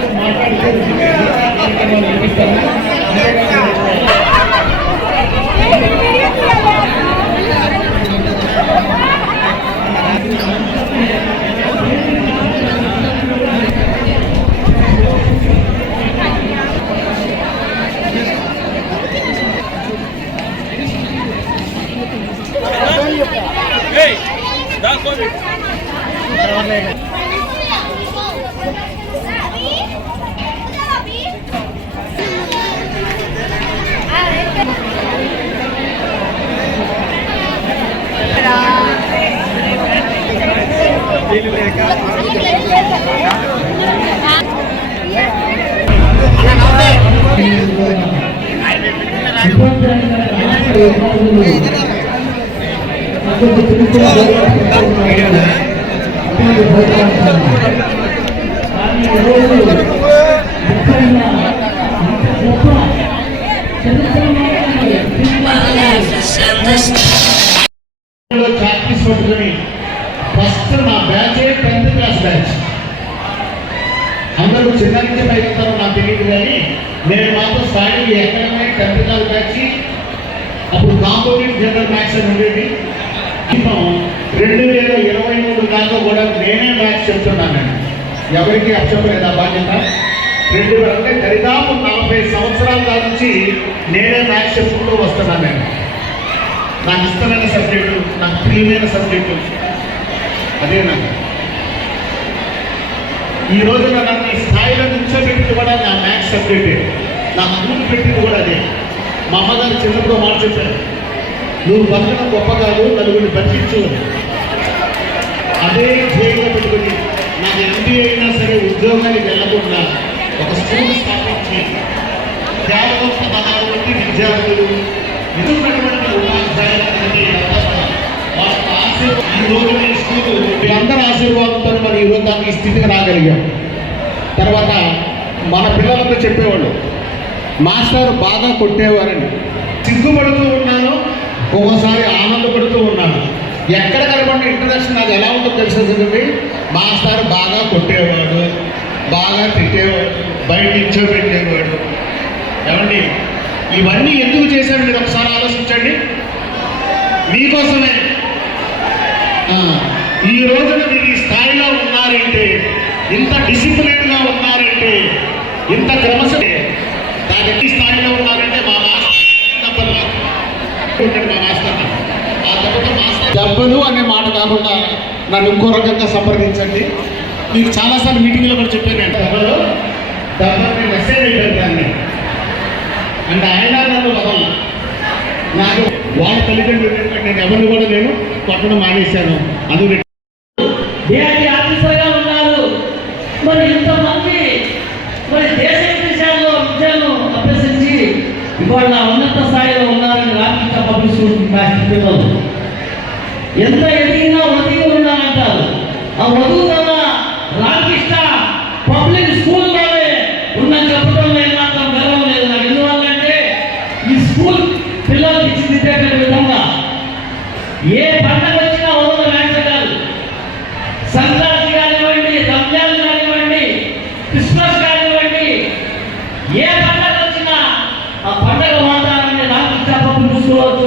Practice పట్టుకుని first నా బ్యాచే tenth class batch. అందరూ చిన్న నుంచి పైకెత్తారో నాకు తెలియదు కానీ నేను మాత్రం స్టార్టింగ్ ఎక్కడమే టెన్త్ క్లాస్ బ్యాచ్ అప్పుడు కాంపోజిట్ జనరల్ మ్యాథ్స్ అని ఉండేది. రెండు వేల ఇరవై మూడు దాకా కూడా నేనే మ్యాథ్స్ చెప్తున్నాను ఎవరికి అప్పచెప్పలేదు ఆ బాధ్యత? రెండు వేల అంటే దరిదాపు నలభై సంవత్సరాల దాకా నుంచి నేనే మ్యాథ్స్ చెప్పుకుంటూ వస్తున్నాను నేను. నాకు ఇష్టమైన సబ్జెక్టు నాకు ప్రియమైన సబ్జెక్టు అదే నాకు ఈ రోజున నన్ను స్థాయిలో నిల్చోబెట్టింది కూడా నా మ్యాథ్స్ సబ్జెక్టే. నా స్కూల్ పెట్టింది కూడా అదే. మా అమ్మగారు చిన్నప్పుడు మాట చెప్పారు. నువ్వు బతకడం గొప్ప కాదు నలుగురిని బతికించు. అదే ధ్యేయంగా పెట్టుకుని నాకు ఎంబీఏ అయినా సరే ఉద్యోగానికి వెళ్ళకుండా ఒక స్కూల్ స్థాపించి కేవలం పదహారు మంది విద్యార్థులు నిరుపడమైన ఉపాధ్యాయులందరికీ వాళ్ళ ఆశీర్వాదం ఈ రోజు స్థితి మీ అందరి ఆశీర్వాదంతో మనం ఈ రోజు దానికి ఈ స్థితికి రాగలిగాం. తర్వాత మన పిల్లలతో చెప్పేవాళ్ళు మాస్టర్ బాగా కొట్టేవారని. సిగ్గుపడుతూ ఉన్నాను ఒక్కోసారి ఆనందపడుతూ ఉన్నాను. ఎక్కడ కనబడిన ఇంటరాక్షన్ నాకు ఎలా ఉందో తెలుస్తుంది మాస్టర్ బాగా కొట్టేవాడు బాగా తిట్టేవాడు బయట నిల్చోబెట్టేవాడు. ఏమండి ఇవన్నీ ఎందుకు చేశారు? మీరు ఒకసారి ఆలోచించండి. మీకోసమే ఆ, ఈ రోజున మీరు ఈ స్థాయిలో ఉన్నారంటే ఇంత డిసిప్లిన్గా ఉన్నారంటే ఇంత క్రమశ దానికి స్థాయిలో ఉన్నారంటే మా మాస్టర్ ఉంటాడు మా మాస్టర్ ఆ దెబ్బతో మాస్టర్ దెబ్బలు అనే మాట కాకుండా నన్ను ఇంకో రకంగా సంప్రదించండి. మీకు చాలాసార్లు మీటింగ్లో కూడా చెప్పాను నేను. దెబ్బలు దెబ్బని మెసేజ్ అయిపోయింది దాన్ని. అంటే ఆయన నన్ను వదలను నాకు వాళ్ళ తల్లిదండ్రులు నేను ఎవరిని కూడా నేను కొట్టడం మానేశాను. అది ఇవాళ ఉన్నత స్థాయిలో ఉన్నారని రాత్రి పబ్లిక్ స్కూల్ పిల్లలు. ఎంత ఎదిగినా ఒదిగి ఉన్నామంటారు ఆ వధువు ఆ పండగ వాతావరణాన్ని నాకు ఇచ్చాపట్టు ముసుకోవచ్చు